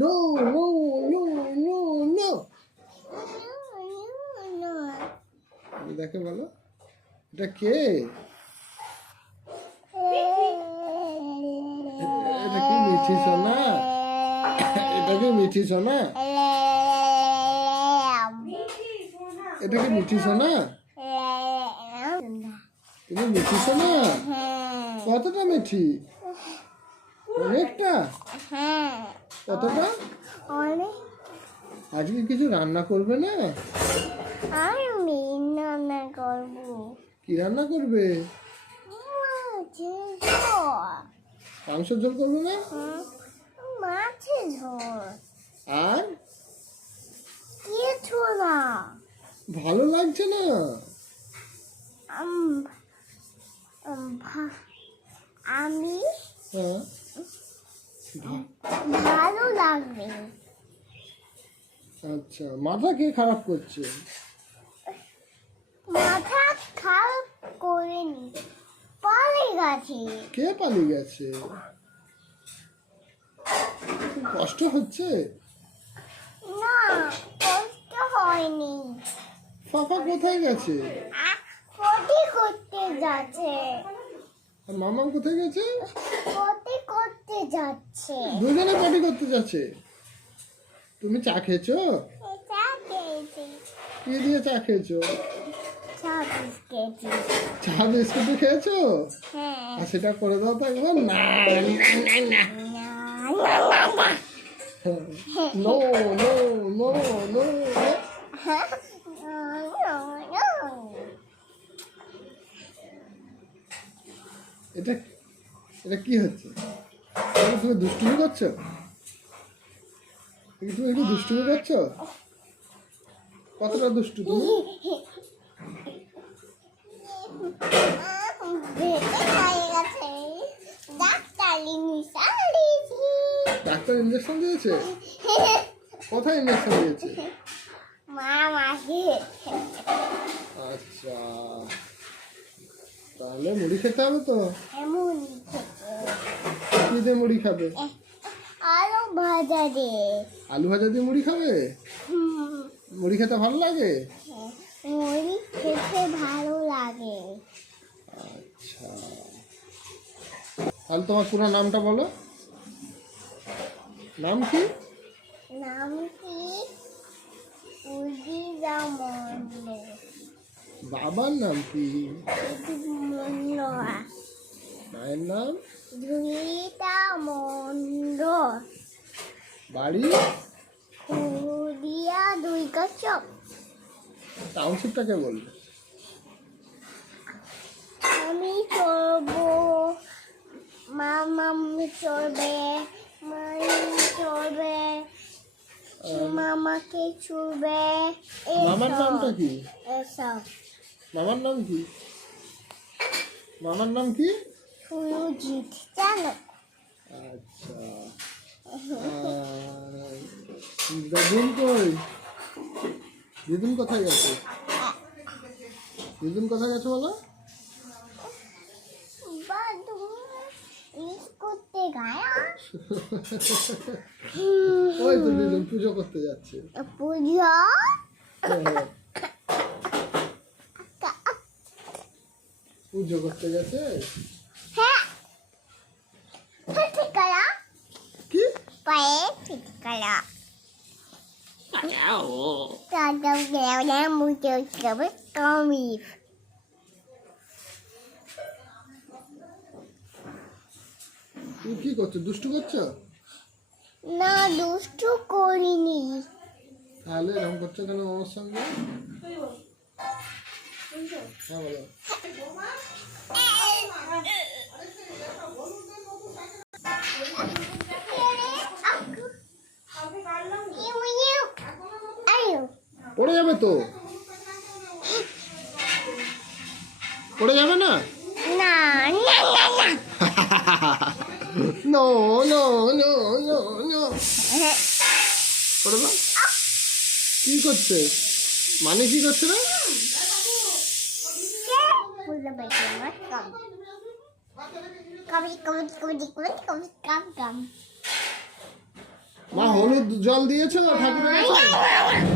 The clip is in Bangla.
No no no no no. দেখে বলো এটা কে? এটা কি মিঠি সোনা? এটা কি মিঠি সোনা? এটা কি মিঠি সোনা? তুমি মিঠি সোনা? কতটা মিঠি? অনেকটা? কতটা? আজকে কিছু রান্না করবে না? আমি রান্না করবো। কি রান্না করবে? মাংসের ঝোল করবে না? মাছের ঝোল। আর কিছু না। ভালো লাগছে না? আমি হ্যাঁ ভালো লাগবে। আচ্ছা, মাথা কে খারাপ করছে? মাথা খারাপ করেনি, পালিয়ে গেছে। কে পালিয়ে গেছে? খুব কষ্ট হচ্ছে? না, কষ্ট হয়নি। ফাফা কোথায় গেছে? পটি করতে যাচ্ছে। আর মামা কোথায় গেছে? পটি করতে যাচ্ছে। দুজনে পার্টি করতে যাচ্ছে। তুমি চা খেয়েছো? চা খেয়েছি। কি দিয়ে চা খেয়েছো? চা বিস্কেট। চা বিস্কুট খেয়েছো? হ্যাঁ। আর সেটা করে দাও তো একবার। না নো নো নো নো। এটা এটা কি হচ্ছে? তুমি দুষ্টুমি করছো? তুমি একটু দুষ্টুমি করছো? কতটা দুষ্টু তুমি? ডাক্তার ইঞ্জেকশন দিয়েছে? কোথায় ইঞ্জেকশন দিয়েছে? আচ্ছা, তাহলে মুড়ি খেতে হবে তো। কি দিয়ে মুড়ি খাবে? আলু ভাজা দিয়ে। আলু ভাজা দিয়ে মুড়ি খাবে? মুড়ি খেতে ভালো লাগে? মুড়ি খেতে ভালো লাগে। আচ্ছা, তাহলে তোমার পুরো নামটা বলো। নাম কি? নাম কি? উজিরা মন্ডল। বাবার নাম কি? মন্ডল। মায়ের নাম? জুলিতা মন্ডল। বাড়ি? খুদিয়া দুই কচ্ছপ। টাউনশিপটাকে বলবে। আমি চড়বো, মামাম চড়বে, মামি চড়বে, মামাকে ছুড়বে। মামার নামটা কি? এসব মামার নাম কি? মামার নাম কি? সুরজিৎ, জানো? আচ্ছা, দিদুন কই? দিদুন কোথায় গেছে? দিদুন কোথায় গেছে বলো? করতে গায়া ওই তো দিদুন পুজো করতে যাচ্ছে। পুজো পুজো করতে গেছে? হ্যাঁ, ঠিক করা কি? পায়ে ঠিক করা। তাদের গেলে মুখে যাবে কমি। তুমি কি করছো? দুষ্টু করছো? না, দুষ্টু করিনি। তাহলে এরকম করছো কেন আমার সঙ্গে? হ্যাঁ বলো। পড়ে যাবে তো। পড়ে যাবে না? না না না no no no no no. পড়ে দাও। কি করছে? মানে কি করছে না? মা হলুদ জল দিয়েছো ঠাকুরের কাছে?